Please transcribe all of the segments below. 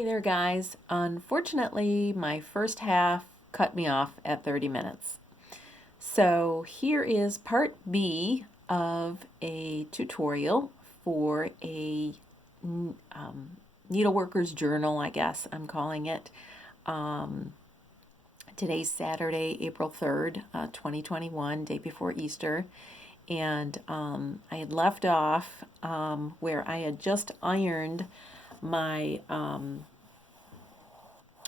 Hey there, guys. Unfortunately, my first half cut me off at 30 minutes. So here is part B of a tutorial for a needleworker's journal, I guess I'm calling it. Today's Saturday, April 3rd, 2021, day before Easter. And I had left off where I had just ironed my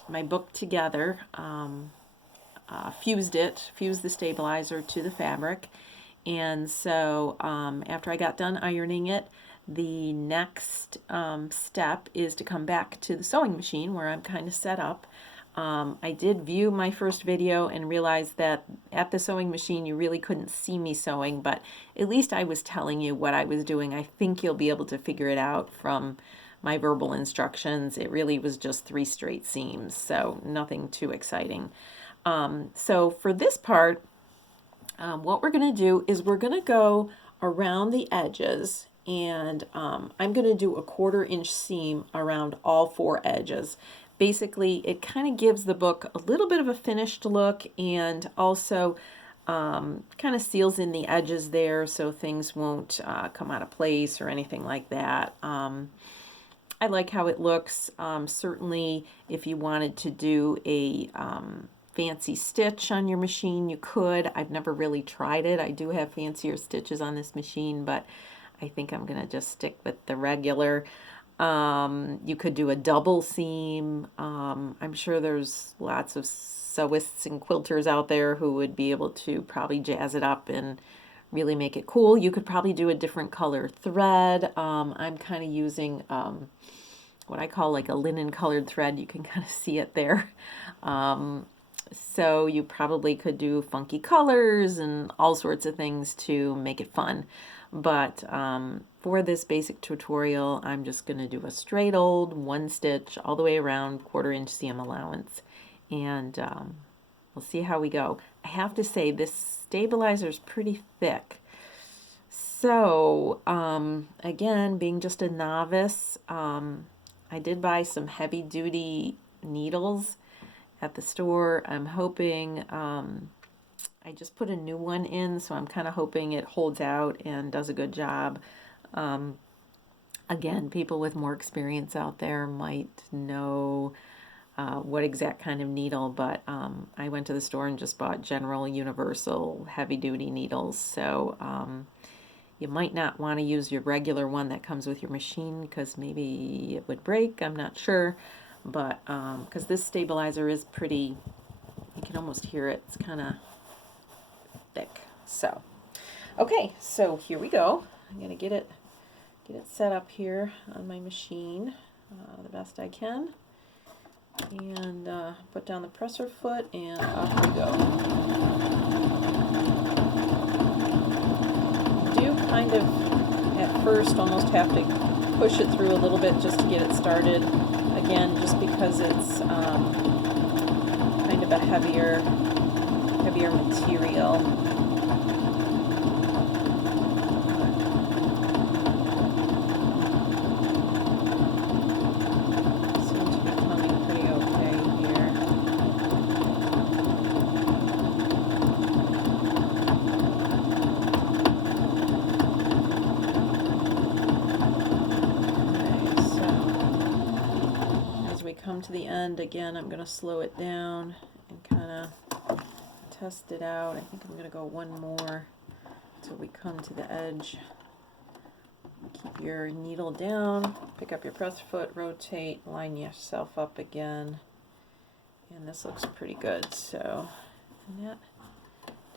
my book together, fused the stabilizer to the fabric, and so after I got done ironing it, the next step is to come back to the sewing machine where I'm kind of set up. I did view my first video and realized that at the sewing machine you really couldn't see me sewing, but at least I was telling you what I was doing. I think you'll be able to figure it out from my verbal instructions. It really was just 3 straight seams, so nothing too exciting. So for this part, what we're going to do is we're going to go around the edges, and I'm going to do a 1/4 inch seam around all 4 edges. Basically, it kind of gives the book a little bit of a finished look, and also kind of seals in the edges there so things won't come out of place or anything like that. I like how it looks. Certainly, if you wanted to do a fancy stitch on your machine, you could. I've never really tried it. I do have fancier stitches on this machine, but I think I'm going to just stick with the regular. You could do a double seam. I'm sure there's lots of sewists and quilters out there who would be able to probably jazz it up and really make it cool. You could probably do a different color thread. I'm kind of using what I call like a linen colored thread. You can kind of see it there. So you probably could do funky colors and all sorts of things to make it fun. But for this basic tutorial, I'm just going to do a straight old 1 stitch all the way around, 1/4 inch seam allowance. And we'll see how we go. I have to say this stabilizer is pretty thick. So again, being just a novice, I did buy some heavy duty needles at the store. I'm hoping, I just put a new one in, so I'm kind of hoping it holds out and does a good job. Again, people with more experience out there might know what exact kind of needle, but I went to the store and just bought general universal heavy duty needles. So you might not want to use your regular one that comes with your machine because maybe it would break. I'm not sure, but because this stabilizer is pretty, you can almost hear it. It's kind of thick. So okay, so here we go. I'm gonna get it set up here on my machine the best I can, and put down the presser foot, and off we go. You do kind of at first almost have to push it through a little bit just to get it started, again just because it's kind of a heavier material. Come to the end again, I'm going to slow it down and kind of test it out. I think I'm going to go one more until we come to the edge. Keep your needle down, pick up your press foot, rotate, line yourself up again, and this looks pretty good. So, and that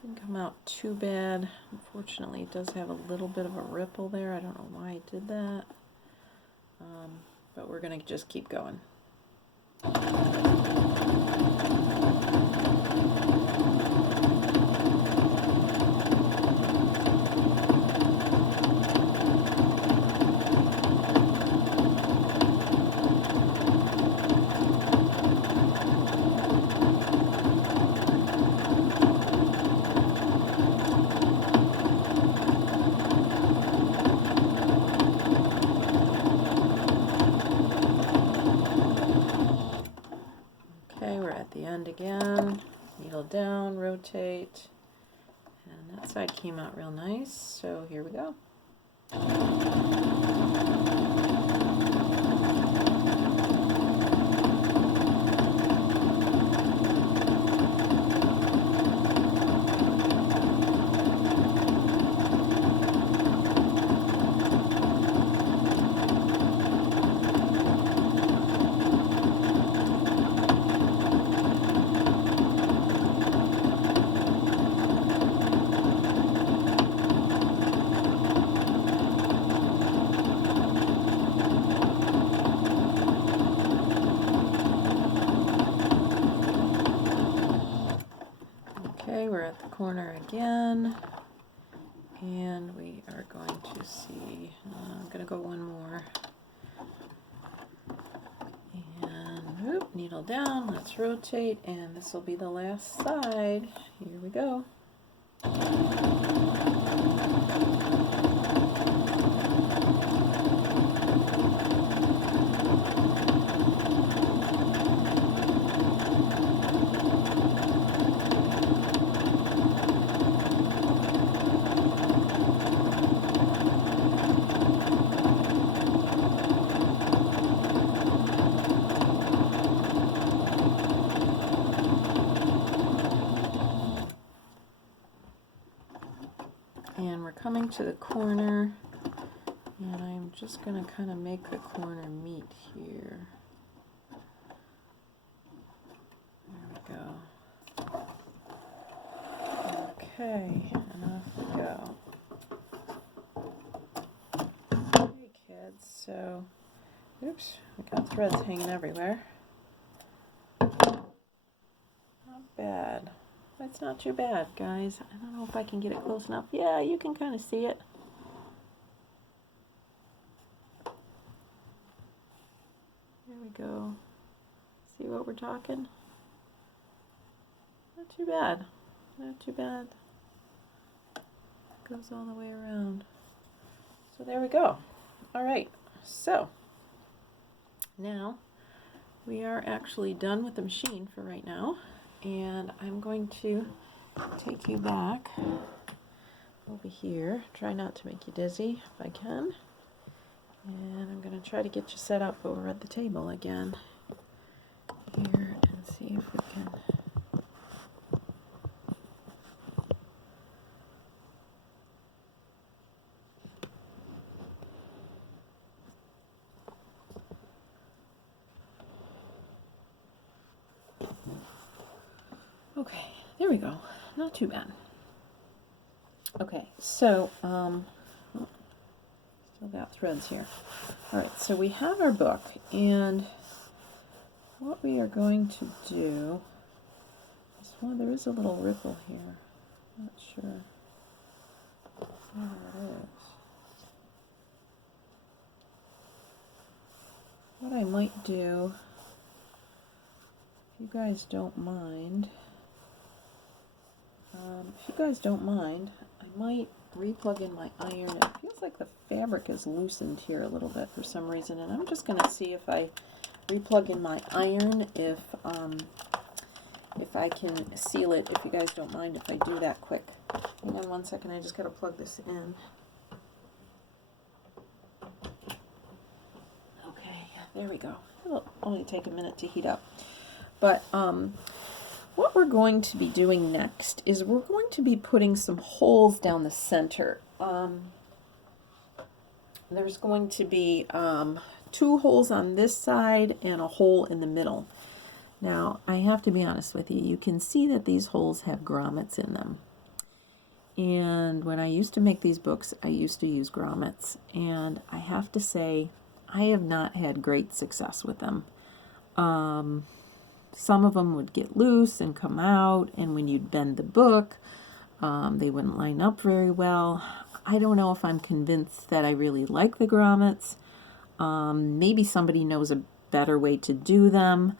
didn't come out too bad. Unfortunately, it does have a little bit of a ripple there. I don't know why it did that, but we're going to just keep going. Okay, we're at the end again. Needle down, rotate, and that side came out real nice, so here we go. Okay, we're at the corner again, and we are going to see, I'm going to go one more, and whoop, needle down, let's rotate, and this will be the last side. Here we go. And we're coming to the corner, and I'm just going to kind of make the corner meet here. There we go. Okay, and off we go. Okay, kids, so, oops, we got threads hanging everywhere. Not bad. That's not too bad, guys. I don't know if I can get it close enough. Yeah, you can kind of see it. There we go. See what we're talking? Not too bad. Not too bad. Goes all the way around. So there we go. All right. So now we are actually done with the machine for right now. And I'm going to take you back over here. Try not to make you dizzy if I can. And I'm going to try to get you set up over at the table again here and see if we can. Okay, there we go. Not too bad. Okay, so, still got threads here. Alright, so we have our book, and what we are going to do is, well, there is a little ripple here. Not sure where it is. What I might do, if you guys don't mind, I might re-plug in my iron. It feels like the fabric is loosened here a little bit for some reason, and I'm just going to see if I re-plug in my iron, if I can seal it, if you guys don't mind if I do that quick. Hang on one second, I just got to plug this in. Okay, there we go. It'll only take a minute to heat up. But what we're going to be doing next is we're going to be putting some holes down the center. There's going to be 2 holes on this side and a hole in the middle. Now, I have to be honest with you. You can see that these holes have grommets in them. And when I used to make these books, I used to use grommets. And I have to say, I have not had great success with them. Some of them would get loose and come out, and when you'd bend the book, they wouldn't line up very well. I don't know if I'm convinced that I really like the grommets. Maybe somebody knows a better way to do them.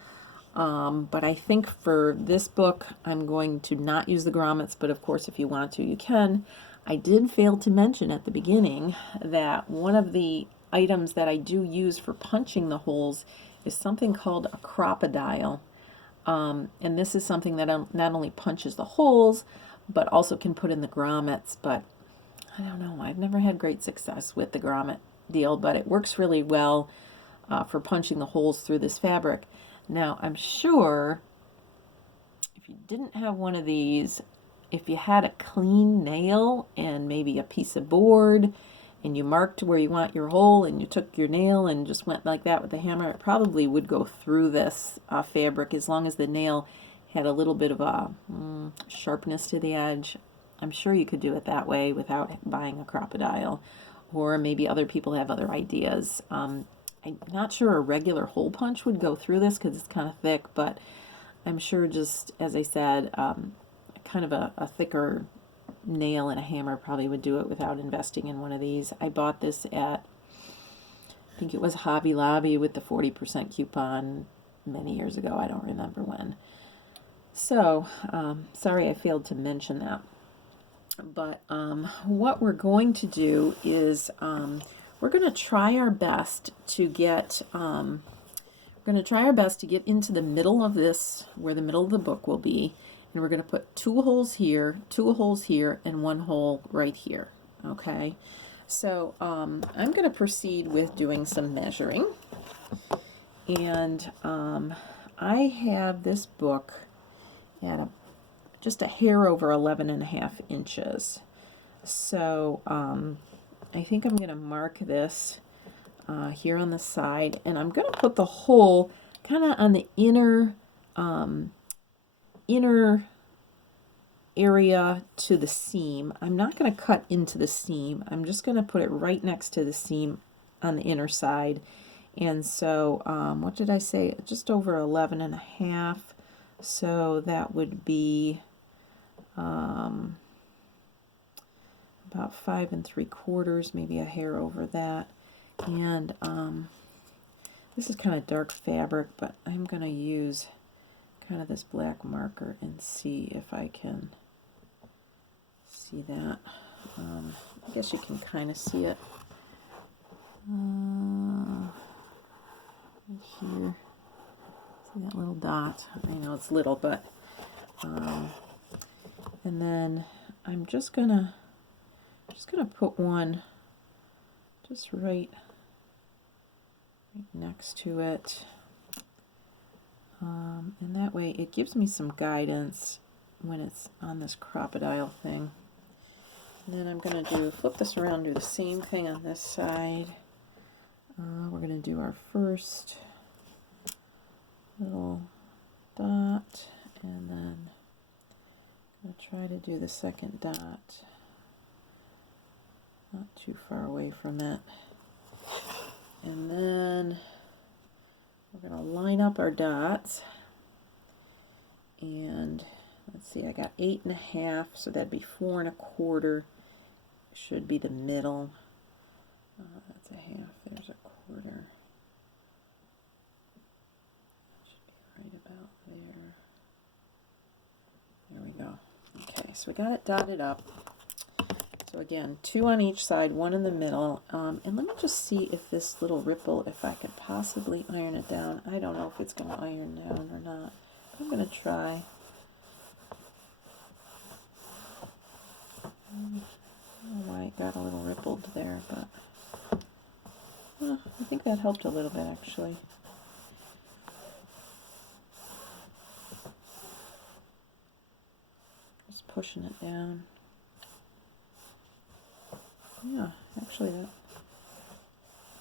But I think for this book, I'm going to not use the grommets, but of course, if you want to, you can. I did fail to mention at the beginning that one of the items that I do use for punching the holes is something called a CropaDile. And this is something that not only punches the holes, but also can put in the grommets. But I don't know, I've never had great success with the grommet deal, but it works really well for punching the holes through this fabric. Now, I'm sure if you didn't have one of these, if you had a clean nail and maybe a piece of board, and you marked where you want your hole, and you took your nail and just went like that with the hammer, it probably would go through this fabric as long as the nail had a little bit of a sharpness to the edge. I'm sure you could do it that way without buying a CropaDile, or maybe other people have other ideas. I'm not sure a regular hole punch would go through this because it's kind of thick, but I'm sure, just as I said, kind of a thicker nail and a hammer probably would do it without investing in one of these. I bought this at, I think it was Hobby Lobby with the 40% coupon many years ago. I don't remember when. So, sorry I failed to mention that. But what we're going to do is we're going to try our best to get into the middle of this, where the middle of the book will be. And we're going to put 2 holes here, 2 holes here, and 1 hole right here. Okay, so I'm going to proceed with doing some measuring. And I have this book at just a hair over 11.5 inches. So I think I'm going to mark this here on the side, and I'm going to put the hole kind of on the inner area to the seam. I'm not going to cut into the seam. I'm just going to put it right next to the seam on the inner side. And so, what did I say? Just over 11.5. So that would be about 5 3/4, maybe a hair over that. And this is kind of dark fabric, but I'm going to use kind of this black marker and see if I can see that. I guess you can kind of see it right here. See that little dot? I know it's little, but and then I'm just gonna put one just right next to it. And that way it gives me some guidance when it's on this CropaDile thing. And then I'm going to flip this around, do the same thing on this side. We're going to do our first little dot, and then I'm going to try to do the second dot. Not too far away from it. And then we're going to line up our dots, and let's see, I got 8.5, so that'd be 4 1/4. Should be the middle. That's a half. There's a quarter. Should be right about there. There we go. Okay, so we got it dotted up. So again, 2 on each side, 1 in the middle. And let me just see if this little ripple, if I could possibly iron it down. I don't know if it's going to iron down or not. I'm going to try. I don't know why it got a little rippled there, but I think that helped a little bit, actually. Just pushing it down. Yeah, actually, I'm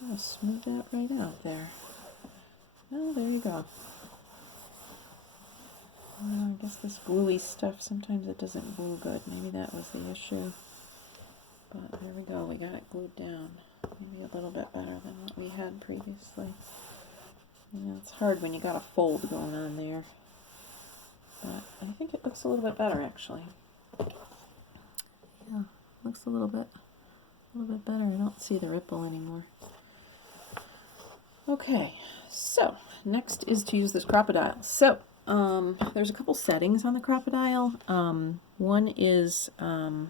going to smooth that right out there. Oh, there you go. I guess this gluey stuff, sometimes it doesn't glue good. Maybe that was the issue. But there we go. We got it glued down. Maybe a little bit better than what we had previously. You know, it's hard when you got a fold going on there. But I think it looks a little bit better, actually. Yeah, looks a little bit better. I don't see the ripple anymore. Okay, so next is to use this CropaDile. So there's a couple settings on the CropaDile. One is oh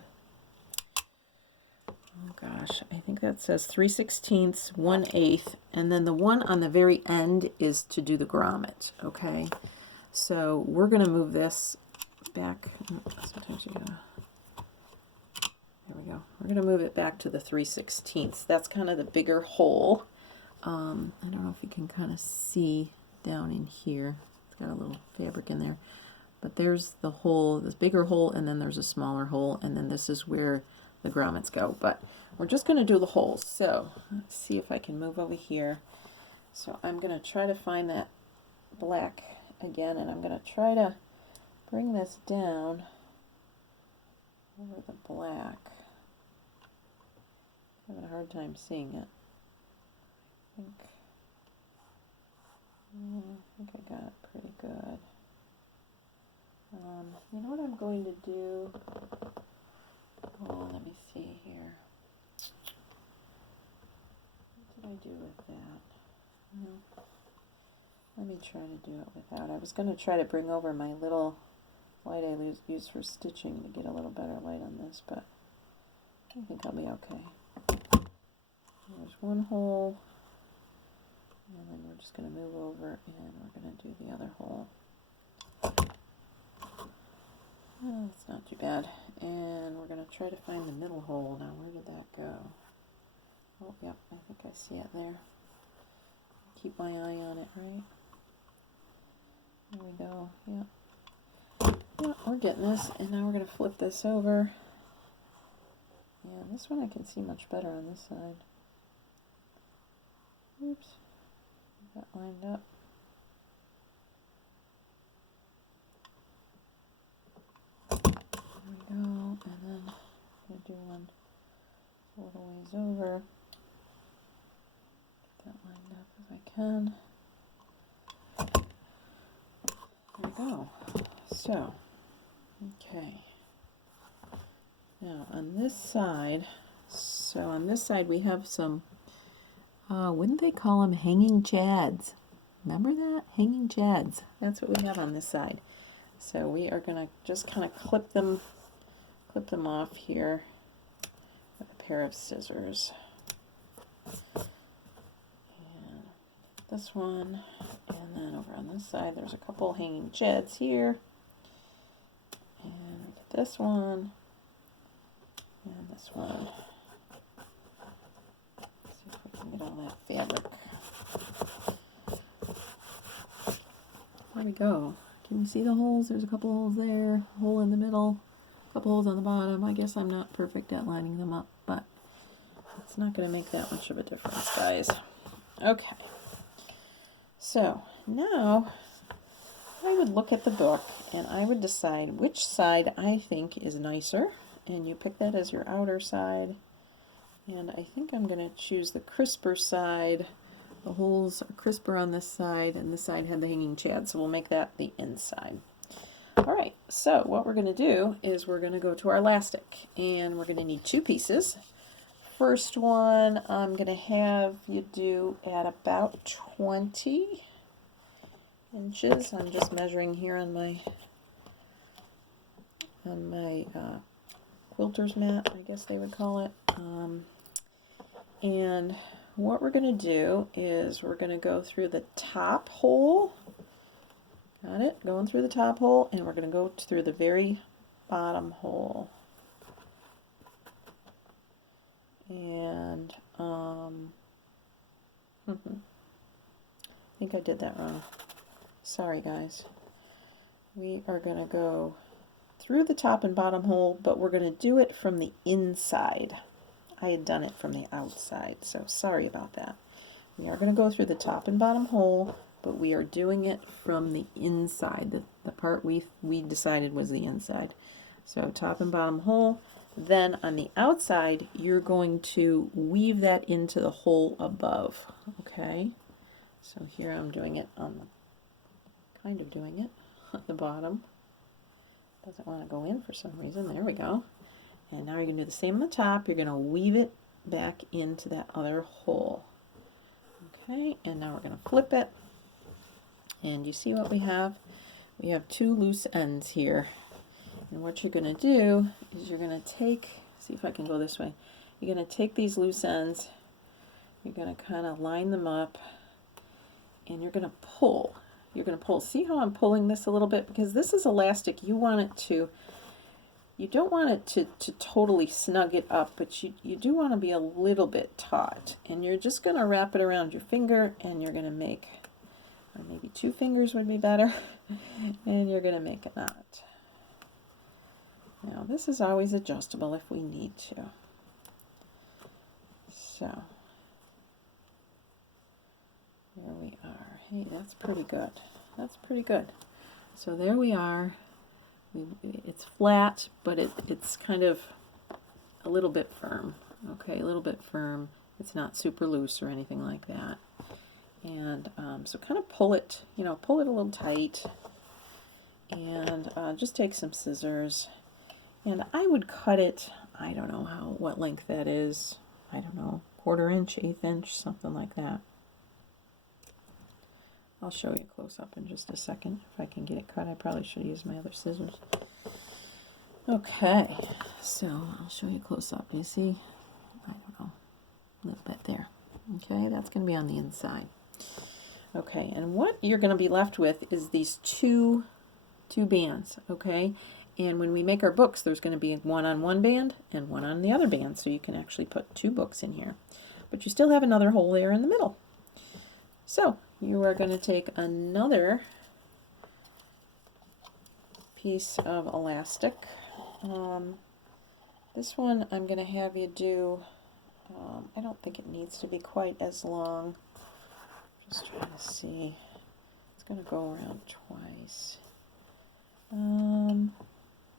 gosh, I think that says 3/16, 1/8, and then the one on the very end is to do the grommet. Okay, So we're going to move this back. Sometimes you're going to, there we go. We're going to move it back to the 3/16. That's kind of the bigger hole. I don't know if you can kind of see down in here. It's got a little fabric in there. But there's the hole, this bigger hole, and then there's a smaller hole, and then this is where the grommets go. But we're just going to do the holes. So let's see if I can move over here. So I'm going to try to find that black again, and I'm going to try to bring this down over the black. I'm having a hard time seeing it. I think I got it pretty good. You know what I'm going to do? Oh, let me see here. What did I do with that? Let me try to do it without. I was going to try to bring over my little light I use for stitching to get a little better light on this, but I think I'll be okay. There's one hole, and then we're just going to move over and we're going to do the other hole. Oh, it's not too bad. And we're going to try to find the middle hole. Now, where did that go? Oh, yep, I think I see it there. Keep my eye on it, right? There we go, yep. Yeah, we're getting this. And now we're going to flip this over. Yeah, this one I can see much better on this side. Oops, got lined up. There we go, and then we'll do one a little ways over. Get that lined up as I can. There we go. So, okay. Now on this side, we have some, wouldn't they call them hanging chads? Remember that? Hanging chads. That's what we have on this side. So we are going to just kind of clip them off here with a pair of scissors. And this one, and then over on this side there's a couple hanging chads here. And this one, and this one. Let's see if we can get all that fabric. There we go. Can you see the holes? There's a couple holes there, a hole in the middle, a couple holes on the bottom. I guess I'm not perfect at lining them up, but it's not going to make that much of a difference, guys. Okay. So now I would look at the book and I would decide which side I think is nicer, and you pick that as your outer side. And I think I'm going to choose the crisper side. The holes are crisper on this side, and this side had the hanging chad, so we'll make that the inside. All right, so what we're going to do is we're going to go to our elastic, and we're going to need 2 pieces. First one I'm going to have you do at about 20 inches. I'm just measuring here on my quilter's mat, I guess they would call it. And what we're going to do is we're going to go through the top hole. Got it? Going through the top hole, and we're going to go through the very bottom hole. And I think I did that wrong. Sorry, guys. We are going to go through the top and bottom hole, but we're going to do it from the inside. I had done it from the outside, so sorry about that. We are going to go through the top and bottom hole, but we are doing it from the inside. The part we decided was the inside. So top and bottom hole. Then on the outside, you're going to weave that into the hole above. Okay? So here I'm doing it on the, kind of doing it at the bottom. Doesn't want to go in for some reason. There we go. And now you're going to do the same on the top. You're going to weave it back into that other hole. Okay, and now we're going to flip it. And you see what we have? We have 2 loose ends here. And what you're going to do is you're going to take, see if I can go this way. You're going to take these loose ends. You're going to kind of line them up. And you're going to pull. you're going to pull. See how I'm pulling this a little bit? Because this is elastic. You want it to, you don't want it to totally snug it up, but you do want to be a little bit taut. And you're just going to wrap it around your finger, and you're going to make, or maybe 2 fingers would be better, and you're going to make a knot. Now this is always adjustable if we need to. So there we are. Hey, that's pretty good. That's pretty good. So there we are. It's flat, but it's kind of a little bit firm. Okay, a little bit firm. It's not super loose or anything like that. And so kind of pull it, you know, pull it a little tight. And just take some scissors. And I would cut it, I don't know what length that is. I don't know, 1/4 inch, 1/8 inch, something like that. I'll show you close up in just a second if I can get it cut. I probably should use my other scissors. Okay, so I'll show you close up. Do you see? I don't know, a little bit there. Okay, that's going to be on the inside. Okay, and what you're going to be left with is these two bands, okay? And when we make our books, there's going to be one on one band and one on the other band, so you can actually put 2 books in here. But you still have another hole there in the middle. So you are going to take another piece of elastic. This one I'm going to have you do, I don't think it needs to be quite as long. Just trying to see. It's going to go around twice.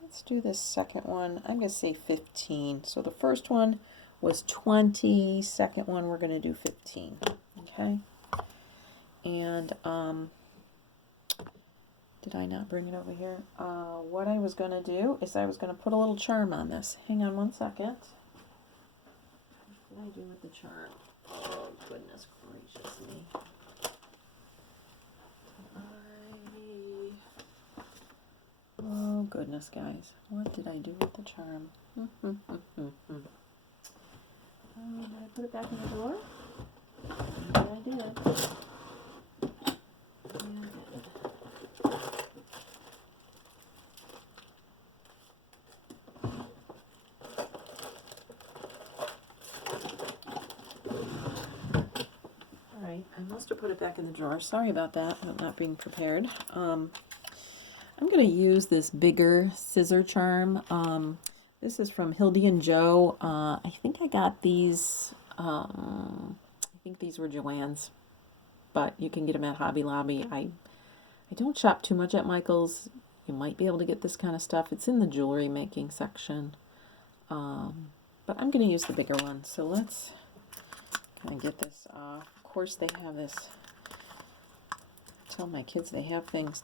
Let's do this second one. I'm going to say 15. So the first one was 20. Second one we're going to do 15. Okay. And did I not bring it over here? What I was going to do is I was going to put a little charm on this. Hang on one second. What did I do with the charm? Oh, goodness gracious me. Oh, goodness, guys. What did I do with the charm? Did I put it back in the drawer? Maybe I did. Yeah, I did. Alright, I must have put it back in the drawer. Sorry about that, about not being prepared. I'm going to use this bigger scissor charm. This is from Hildy and Joe. I think I got these, I think these were Joann's, but you can get them at Hobby Lobby. I don't shop too much at Michael's. You might be able to get this kind of stuff. It's in the jewelry making section. But I'm going to use the bigger one. So let's kind of get this off. Of course, they have this. I tell my kids they have things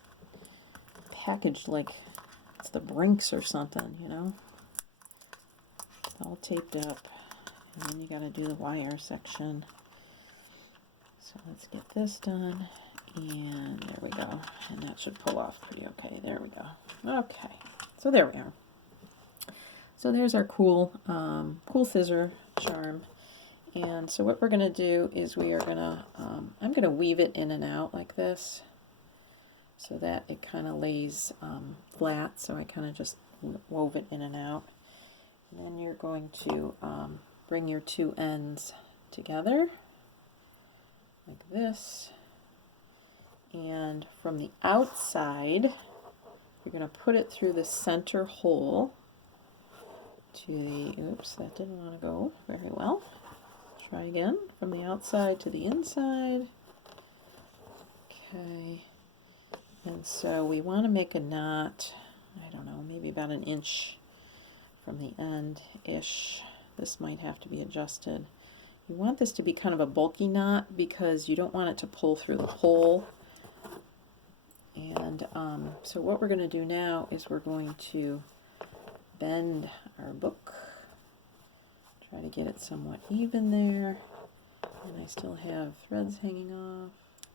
packaged like it's the Brinks or something, you know. It's all taped up. And then you got to do the wire section. So let's get this done. And there we go. And that should pull off pretty okay. There we go. Okay. So there we are. So there's our cool scissor charm. And so what we're going to do is we are going to, I'm going to weave it in and out like this so that it kind of lays flat. So I kind of just wove it in and out. And then you're going to bring your 2 ends together like this. And from the outside, you're going to put it through the center hole to the, oops, that didn't want to go very well. Try again, from the outside to the inside. Okay, and so we want to make a knot, I don't know, maybe about 1 inch from the end-ish. This might have to be adjusted. You want this to be kind of a bulky knot because you don't want it to pull through the hole. And so what we're going to do now is we're going to bend our book. Try to get it somewhat even there. And I still have threads hanging off.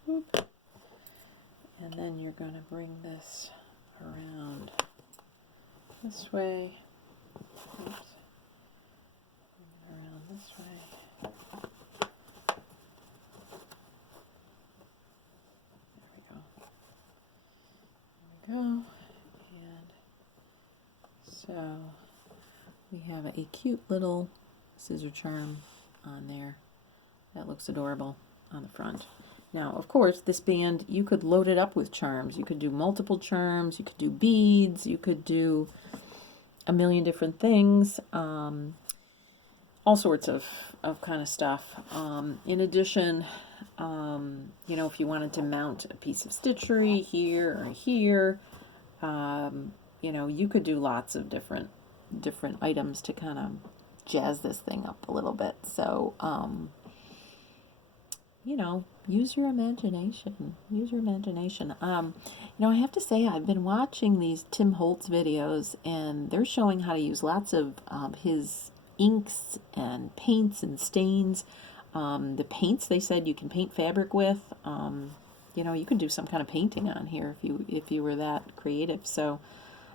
Whoop. And then you're going to bring this around this way. Oops. Around this way. There we go. we go. And so we have a cute little scissor charm on there. That looks adorable on the front. Now, of course, this band, you could load it up with charms. You could do multiple charms, you could do beads, you could do a million different things, all sorts of kind of stuff. In addition, you know, if you wanted to mount a piece of stitchery here or here, you know, you could do lots of different items to kind of jazz this thing up a little bit. So, you know, use your imagination. Use your imagination. You know, I have to say, I've been watching these Tim Holtz videos, and they're showing how to use lots of his inks and paints and stains. The paints, they said you can paint fabric with. You know, you could do some kind of painting on here if you were that creative. So,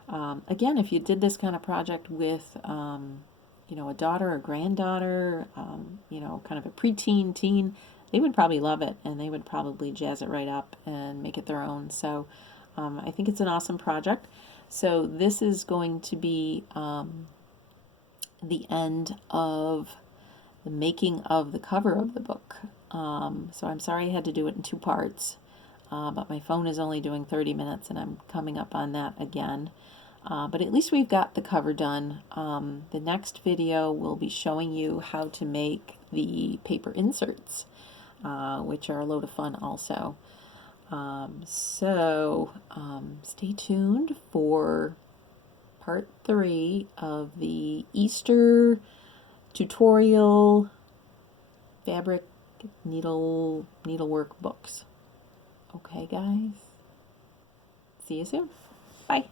again, if you did this kind of project with you know, a daughter or granddaughter, you know, kind of a preteen, teen, they would probably love it, and they would probably jazz it right up and make it their own. So I think it's an awesome project. So this is going to be the end of the making of the cover of the book. So I'm sorry I had to do it in 2 parts, but my phone is only doing 30 minutes, and I'm coming up on that again. But at least we've got the cover done. The next video will be showing you how to make the paper inserts, which are a load of fun also. Stay tuned for part 3 of the Easter tutorial fabric needlework books. Okay, guys? See you soon. Bye.